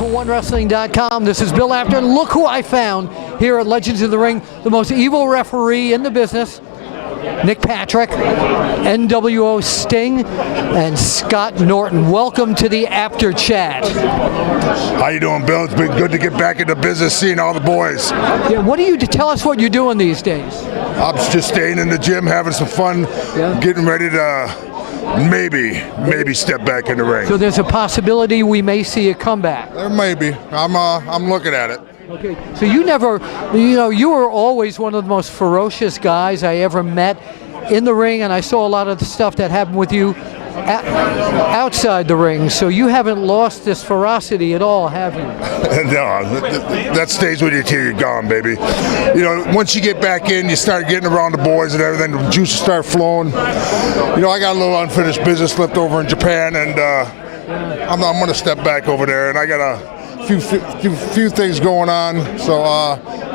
for OneWrestling.com. This is Bill Apter. Look who I found here at Legends of the Ring, the most evil referee in the business, Nick Patrick, NWO Sting, and Scott Norton. Welcome to the Apter Chat. How you doing, Bill? It's been good to get back into business, seeing all the boys. Yeah, what do you tell us what you're doing these days? I'm just staying in the gym, having some fun, getting ready to maybe step back in the ring. So there's a possibility we may see a comeback. There may be. I'm looking at it. Okay, so you were always one of the most ferocious guys I ever met in the ring, and I saw a lot of the stuff that happened with you outside the ring, so you haven't lost this ferocity at all, have you? No, that stays with you till you're gone, baby. You know, once you get back in, you start getting around the boys and everything, the juices start flowing. You know, I got a little unfinished business left over in Japan, and I'm going to step back over there, and I got a few things going on, so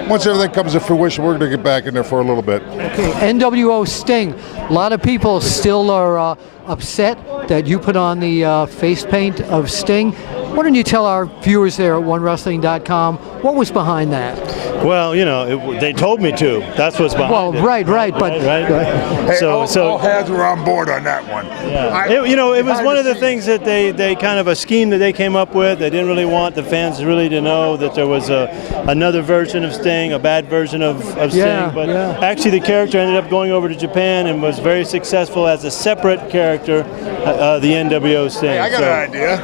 once everything comes to fruition, we're going to get back in there for a little bit. Okay, NWO Sting. A lot of people still are upset that you put on the face paint of Sting. Why don't you tell our viewers there at OneWrestling.com what was behind that? Well, you know, they told me to. That's what's behind it. Right, but Hey, all hands were on board on that one. Yeah. It was one of the things that they kind of a scheme that they came up with. They didn't really want the fans really to know that there was another version of Sting, a bad version of Sting. But actually, the character ended up going over to Japan and was very successful as a separate character, the NWO Sting. Hey, I got an idea.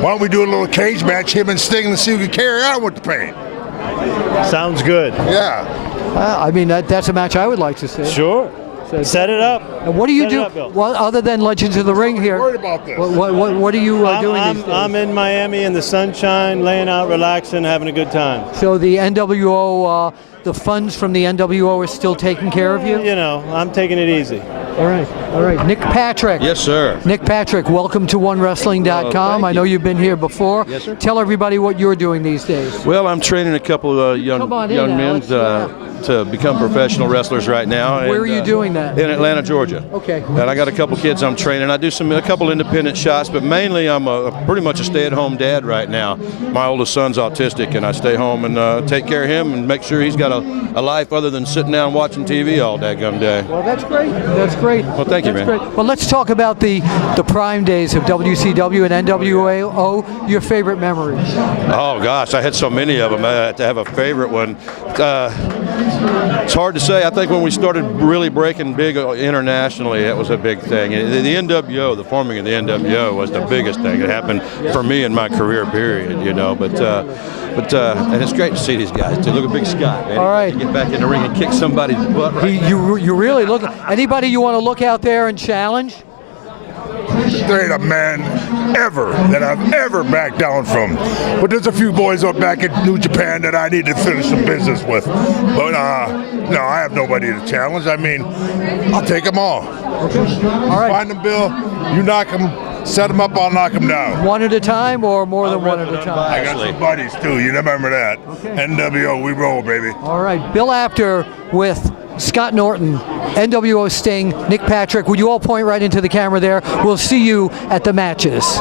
Why don't we do a little cage match, him and Sting, and see who can carry on with the paint? Sounds good. Yeah. I mean, that's a match I would like to see. Sure. Set it up. And what do you do? Well, other than Legends of the Ring here, worried about this. What are you doing these days? I'm in Miami in the sunshine, laying out, relaxing, having a good time. So the NWO, the funds from the NWO are still taking care of you? You know, I'm taking it easy. All right. Nick Patrick. Yes, sir. Nick Patrick, welcome to OneWrestling.com. I know you've been here before. Yes, sir. Tell everybody what you're doing these days. Well, I'm training a couple of young men to become professional wrestlers right now. Where are you doing that? In Atlanta, Georgia. Okay. And I got a couple kids I'm training. I do a couple independent shots, but mainly I'm pretty much a stay-at-home dad right now. My oldest son's autistic, and I stay home and take care of him and make sure he's got a life other than sitting down watching TV all daggum day. Well, that's great. That's great. Well, thank you, man. Great. Well, let's talk about the prime days of WCW and NWO. Your favorite memories? Oh gosh, I had so many of them. To have a favorite one, it's hard to say. I think when we started really breaking big internationally, that was a big thing. The NWO, the forming of the NWO, was the biggest thing. It happened for me in my career period, you know. But and it's great to see these guys too. Look at Big Scott, man. All right, get back in the ring and kick somebody's butt. Right you really look. Anybody you want to look out there and challenge? There ain't a man ever that I've ever backed down from. But there's a few boys up back in New Japan that I need to finish some business with. But no, I have nobody to challenge. I mean, I'll take them all. Okay. All right. Find them, Bill. You knock them, set them up, I'll knock them down. One at a time or more than one at a time? I got some buddies too. You remember that? Okay. NWO, we roll, baby. All right. Bill Apter with Scott Norton, NWO Sting, Nick Patrick. Would you all point right into the camera there? We'll see you at the matches.